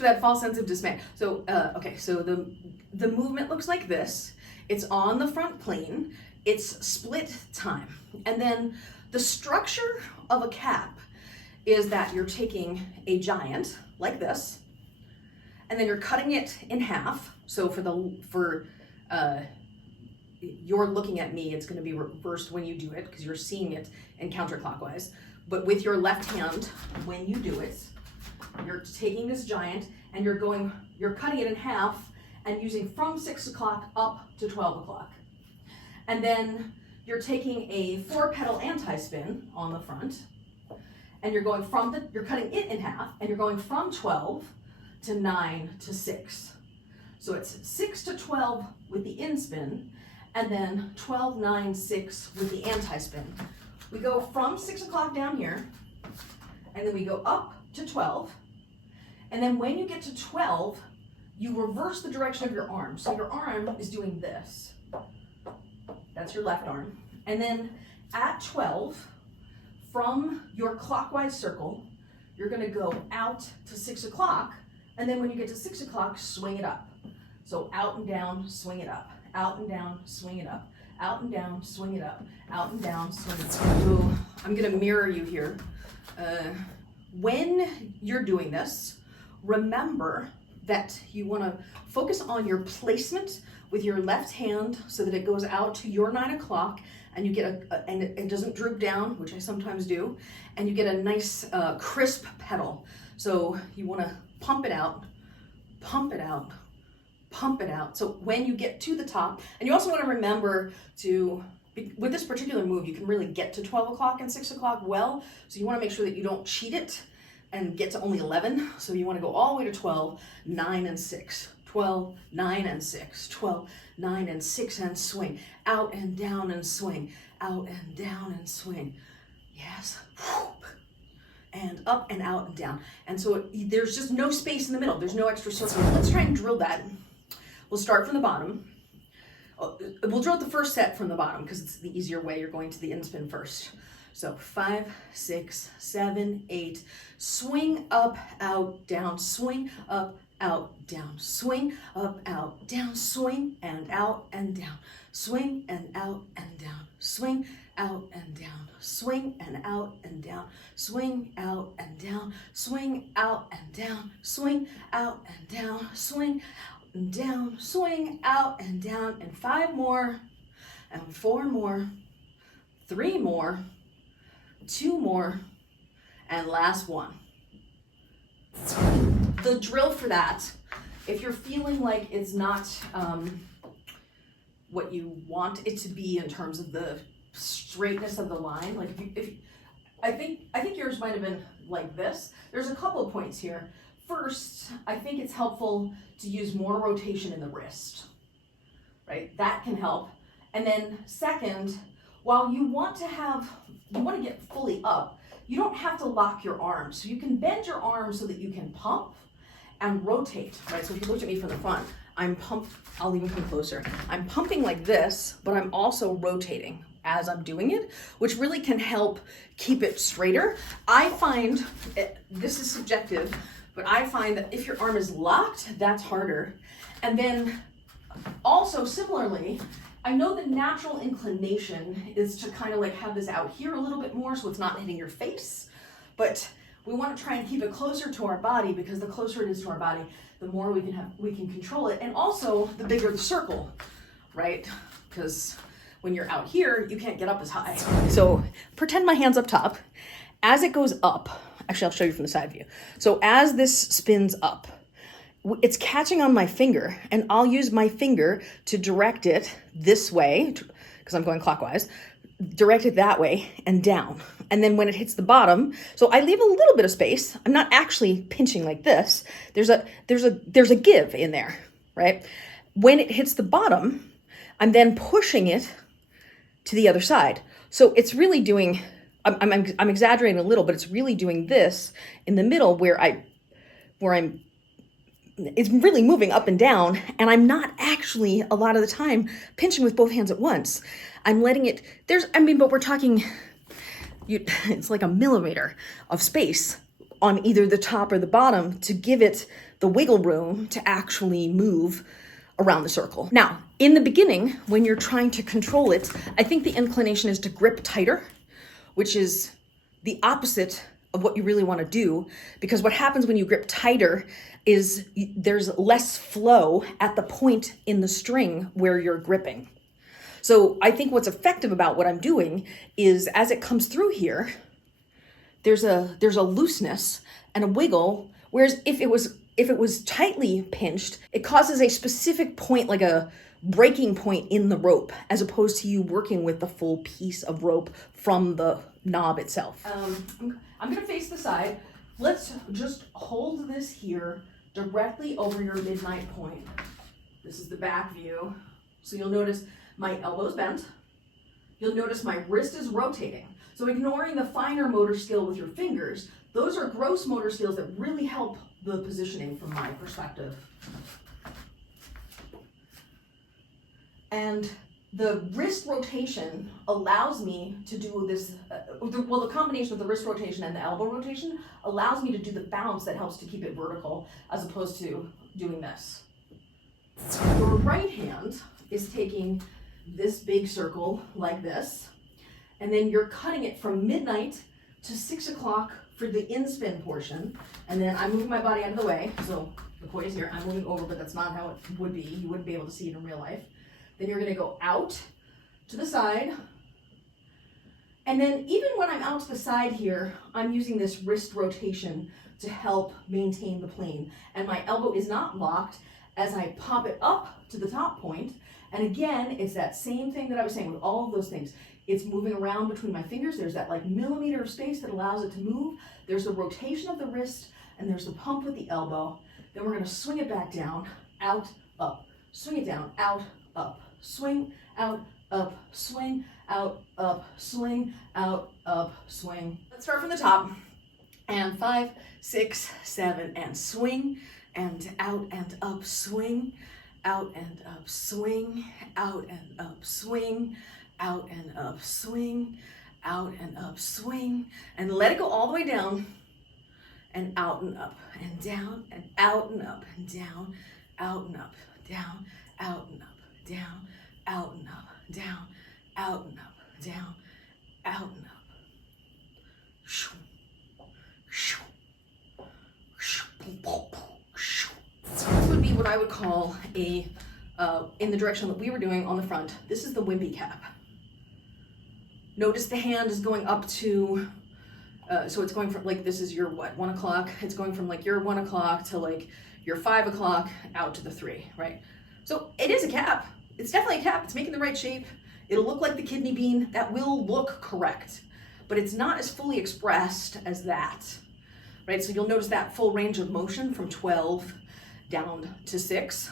for that false sense of dismay. So, okay, so the movement looks like this. It's on the front plane. It's split time. And then the structure of a cap is that you're taking a giant like this, and then you're cutting it in half. So you're looking at me, it's going to be reversed when you do it because you're seeing it in counterclockwise. But with your left hand, when you do it, you're taking this giant and you're cutting it in half and using from 6 o'clock up to 12 o'clock. And then you're taking a 4-petal anti-spin on the front, and you're cutting it in half, and you're going from 12 to 9 to 6. So it's 6 to 12 with the in-spin, and then 12, 9, 6 with the anti-spin. We go from 6 o'clock down here, and then we go up to 12. And then when you get to 12, you reverse the direction of your arm. So your arm is doing this. That's your left arm. And then at 12, from your clockwise circle, you're gonna go out to 6 o'clock. And then when you get to 6 o'clock, swing it up. So out and down, swing it up. Out and down, swing it up. Out and down, swing it up. Out and down, swing it up. So I'm gonna mirror you here. When you're doing this, remember that you wanna focus on your placement with your left hand so that it goes out to your 9 o'clock and you get and it doesn't droop down, which I sometimes do, and you get a nice crisp pedal. So you wanna pump it out, pump it out, pump it out. So when you get to the top, and you also wanna remember to, with this particular move, you can really get to 12 o'clock and 6 o'clock well, so you wanna make sure that you don't cheat it and get to only 11. So you wanna go all the way to 12, 9 and 6, 12, 9 and 6, 12, 9 and 6 and swing, out and down and swing, out and down and swing. Yes, and up and out and down. And so there's just no space in the middle. There's no extra circle. Let's try and drill that. We'll start from the bottom. We'll drill the first set from the bottom because it's the easier way. You're going to the in-spin first. So 5, 6, 7, 8, swing up, out, down, swing up, out, down, swing up, out, down, swing and out and down, swing and out and down, swing out and down, swing and out and down, swing out and down, swing out and down, swing out and down, swing and down, swing out and down, and 5 more, and 4 more, 3 more, 2 more, and last one. The drill for that, if you're feeling like it's not what you want it to be in terms of the straightness of the line, like I think yours might have been like this. There's a couple of points here. First, I think it's helpful to use more rotation in the wrist, right? That can help. And then second, while you want to get fully up, you don't have to lock your arms. So you can bend your arms so that you can pump and rotate, right? So if you looked at me from the front, I'll even come closer. I'm pumping like this, but I'm also rotating as I'm doing it, which really can help keep it straighter. I find, this is subjective, but I find that if your arm is locked, that's harder. And then also similarly, I know the natural inclination is to kind of like have this out here a little bit more so it's not hitting your face, but we want to try and keep it closer to our body because the closer it is to our body, the more we can control it. And also the bigger the circle, right? Because when you're out here, you can't get up as high. So pretend my hand's up top. As it goes up, actually I'll show you from the side view. So as this spins up, it's catching on my finger, and I'll use my finger to direct it this way, because I'm going clockwise, direct it that way and down. And then when it hits the bottom, so I leave a little bit of space. I'm not actually pinching like this. There's a give in there, right? When it hits the bottom, I'm then pushing it to the other side. So it's really doing, I'm exaggerating a little, but it's really doing this in the middle where I'm, it's really moving up and down, and I'm not actually a lot of the time pinching with both hands at once. I'm letting it, but we're talking, it's like a millimeter of space on either the top or the bottom to give it the wiggle room to actually move around the circle. Now, in the beginning, when you're trying to control it, I think the inclination is to grip tighter, which is the opposite of what you really want to do, because what happens when you grip tighter is there's less flow at the point in the string where you're gripping. So I think what's effective about what I'm doing is as it comes through here, there's a looseness and a wiggle, whereas if it was tightly pinched, it causes a specific point, like a breaking point in the rope, as opposed to you working with the full piece of rope from the knob itself. I'm gonna face the side. Let's just hold this here directly over your midnight point. This is the back view. So you'll notice my elbow's bent. You'll notice my wrist is rotating. So ignoring the finer motor skill with your fingers, those are gross motor skills that really help the positioning from my perspective. And the wrist rotation allows me to do this, the combination of the wrist rotation and the elbow rotation allows me to do the bounce that helps to keep it vertical as opposed to doing this. Your right hand is taking this big circle like this, and then you're cutting it from midnight to 6 o'clock for the in-spin portion, and then I'm moving my body out of the way, so the poi is here, I'm moving over, but that's not how it would be. You wouldn't be able to see it in real life. Then you're gonna go out to the side, and then even when I'm out to the side here, I'm using this wrist rotation to help maintain the plane, and my elbow is not locked as I pop it up to the top point. And again, it's that same thing that I was saying with all of those things. It's moving around between my fingers. There's that like millimeter of space that allows it to move. There's the rotation of the wrist, and there's the pump with the elbow. Then we're gonna swing it back down, out, up. Swing it down, out, up. Swing, out, up, swing, out, up, swing, out, up, swing. Let's start from the top. And 5, 6, 7, and swing, and out and up, swing, out and up, swing, out and up, swing, out and up, swing, out and up, swing, and let it go all the way down, and out and up, and down, and out and up, and down, out and up, down, out and up, down, out and up, down, out and up, down, out and up. This would be what I would call a, in the direction that we were doing on the front, this is the wimpy cap. Notice the hand is going up to, so it's going from like, this is your what, 1 o'clock? It's going from like your 1 o'clock to like your 5 o'clock out to the 3, right? So it is a cap. It's definitely a cap. It's making the right shape. It'll look like the kidney bean. That will look correct, but it's not as fully expressed as that, right? So you'll notice that full range of motion from 12 down to 6.